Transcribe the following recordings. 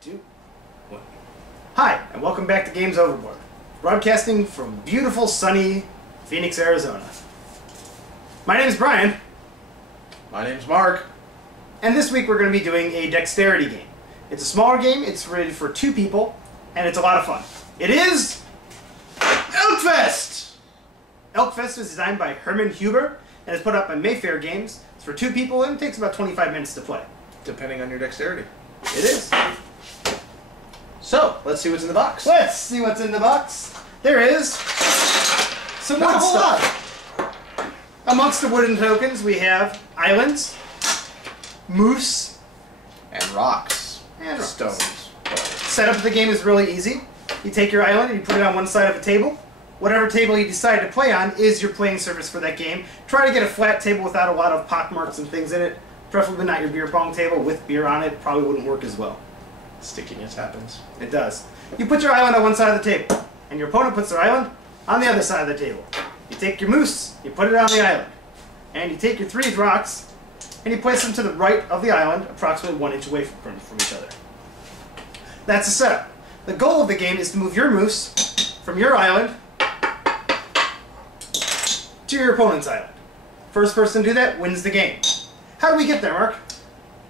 2, 1. Hi, and welcome back to Games Overboard, broadcasting from beautiful, sunny Phoenix, Arizona. My name is Brian. My name's Mark. And this week we're going to be doing a dexterity game. It's a smaller game, it's rated for 2 people, and it's a lot of fun. It is Elkfest! Elkfest was designed by Herman Huber and is put up by Mayfair Games. It's for 2 people and it takes about 25 minutes to play. Depending on your dexterity. It is. So, let's see what's in the box. Let's see what's in the box. There is some wood stuff. Amongst the wooden tokens we have islands, moose, And rocks. and Stones. Setup of the game is really easy. You take your island and you put it on one side of a table. Whatever table you decide to play on is your playing surface for that game. Try to get a flat table without a lot of pockmarks and things in it. Preferably not your beer pong table with beer on it. Probably wouldn't work as well. Stickiness happens. It does. You put your island on one side of the table, and your opponent puts their island on the other side of the table. You take your moose, you put it on the island, and you take your 3 rocks, and you place them to the right of the island, approximately 1 inch away from each other. That's the setup. The goal of the game is to move your moose from your island to your opponent's island. First person to do that wins the game. How do we get there, Mark?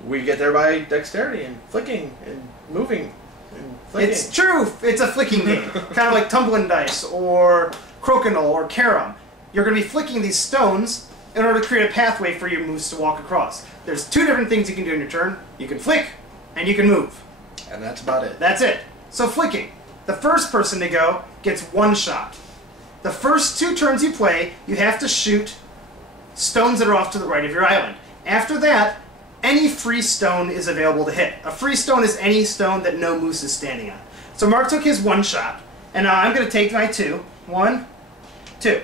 We get there by dexterity and flicking and moving and flicking. It's true. It's a flicking game. Kind of like tumbling dice or crokinole or carom. You're going to be flicking these stones in order to create a pathway for your moose to walk across. There's 2 different things you can do in your turn. You can flick and you can move. And that's about it. That's it. So flicking. The first person to go gets 1 shot. The first 2 turns you play, you have to shoot stones that are off to the right of your island. After that, any free stone is available to hit. A free stone is any stone that no moose is standing on. So Mark took his 1 shot, and now I'm going to take my 2. 1, 2.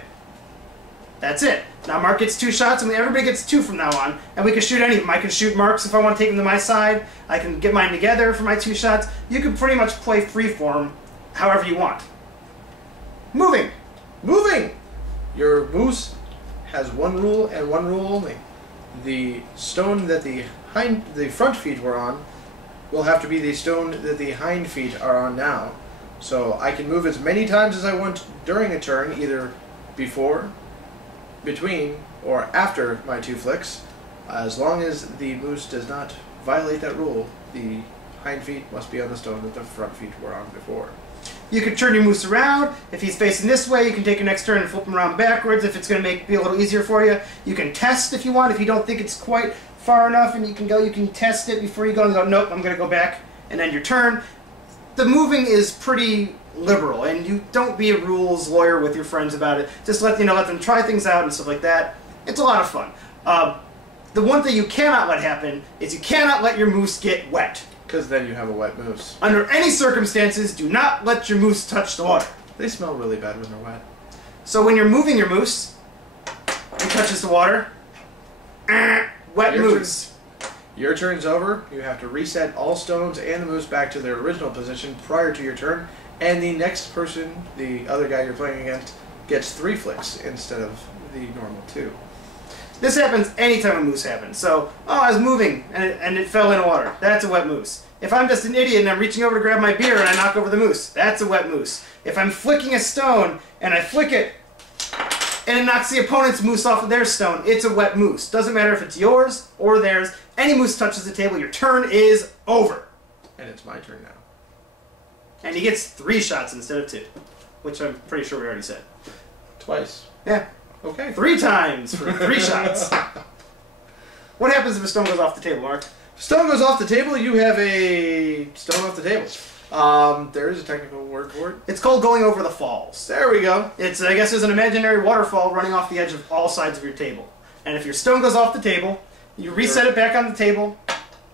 That's it. Now Mark gets 2 shots, and everybody gets 2 from now on, and we can shoot any of them. I can shoot Mark's if I want to take them to my side. I can get mine together for my 2 shots. You can pretty much play freeform however you want. Moving. Moving! Your moose has 1 rule and 1 rule only. The stone that the front feet were on will have to be the stone that the hind feet are on now. So I can move as many times as I want during a turn, either before, between, or after my 2 flicks. As long as the moose does not violate that rule, the hind feet must be on the stone that the front feet were on before. You can turn your moose around. If he's facing this way, you can take your next turn and flip him around backwards if it's going to be a little easier for you. You can test if you want. If you don't think it's quite far enough and you can test it before you go and go, nope, I'm going to go back and end your turn. The moving is pretty liberal, and you don't be a rules lawyer with your friends about it. Just let them try things out and stuff like that. It's a lot of fun. The one thing you cannot let happen is you cannot let your moose get wet. Because then you have a wet moose. Under any circumstances, do not let your moose touch the water. They smell really bad when they're wet. So when you're moving your moose, it touches the water, wet moose. Your turn's over. You have to reset all stones and the moose back to their original position prior to your turn. And the next person, the other guy you're playing against, gets 3 flicks instead of the normal 2. This happens anytime a moose happens. So, I was moving and it fell in the water. That's a wet moose. If I'm just an idiot and I'm reaching over to grab my beer and I knock over the moose, that's a wet moose. If I'm flicking a stone and I flick it and it knocks the opponent's moose off of their stone, it's a wet moose. Doesn't matter if it's yours or theirs. Any moose touches the table, your turn is over. And it's my turn now. And he gets 3 shots instead of 2, which I'm pretty sure we already said. Twice. Yeah. Okay. 3 times for 3 shots. What happens if a stone goes off the table, Mark? If stone goes off the table, you have a stone off the table. There is a technical word for it. It's called going over the falls. There we go. It's, I guess, there's an imaginary waterfall running off the edge of all sides of your table. And if your stone goes off the table, you reset it back on the table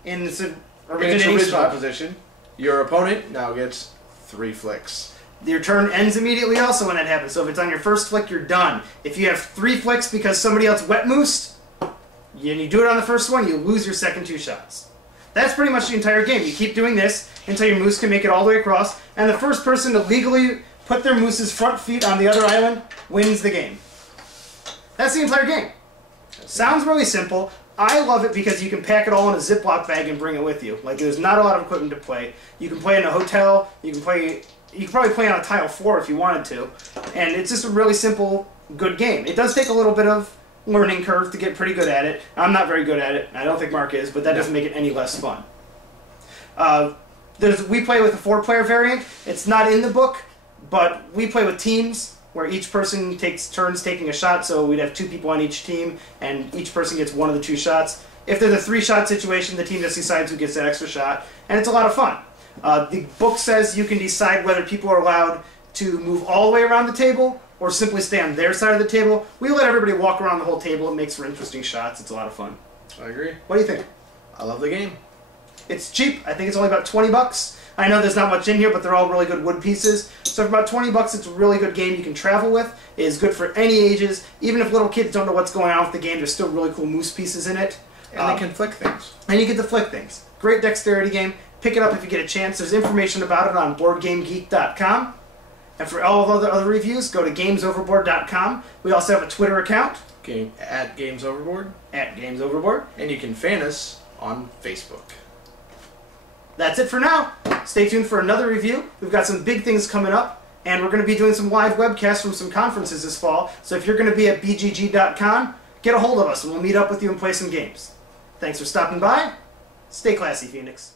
in its original position. Your opponent now gets 3 flicks. Your turn ends immediately also when that happens. So if it's on your first flick, you're done. If you have 3 flicks because somebody else wet moosed, and you do it on the first one, you lose your second 2 shots. That's pretty much the entire game. You keep doing this until your moose can make it all the way across, and the first person to legally put their moose's front feet on the other island wins the game. That's the entire game. Sounds really simple, I love it because you can pack it all in a Ziploc bag and bring it with you. Like, there's not a lot of equipment to play. You can play in a hotel. You can probably play on a tile floor if you wanted to. And it's just a really simple, good game. It does take a little bit of learning curve to get pretty good at it. I'm not very good at it. I don't think Mark is, but that doesn't make it any less fun. We play with a 4-player variant. It's not in the book, but we play with teams where each person takes turns taking a shot, so we'd have 2 people on each team, and each person gets 1 of the 2 shots. If there's a 3-shot situation, the team just decides who gets that extra shot, and it's a lot of fun. The book says you can decide whether people are allowed to move all the way around the table or simply stay on their side of the table. We let everybody walk around the whole table. It makes for interesting shots. It's a lot of fun. I agree. What do you think? I love the game. It's cheap. I think it's only about $20. I know there's not much in here, but they're all really good wood pieces. So for about $20, it's a really good game you can travel with. It is good for any ages. Even if little kids don't know what's going on with the game, there's still really cool moose pieces in it. And they can flick things. And you get to flick things. Great dexterity game. Pick it up if you get a chance. There's information about it on BoardGameGeek.com. And for all of the other reviews, go to GamesOverboard.com. We also have a Twitter account. At Games Overboard. At Games Overboard. And you can fan us on Facebook. That's it for now. Stay tuned for another review. We've got some big things coming up, and we're going to be doing some live webcasts from some conferences this fall. So if you're going to be at bgg.com, get a hold of us, and we'll meet up with you and play some games. Thanks for stopping by. Stay classy, Phoenix.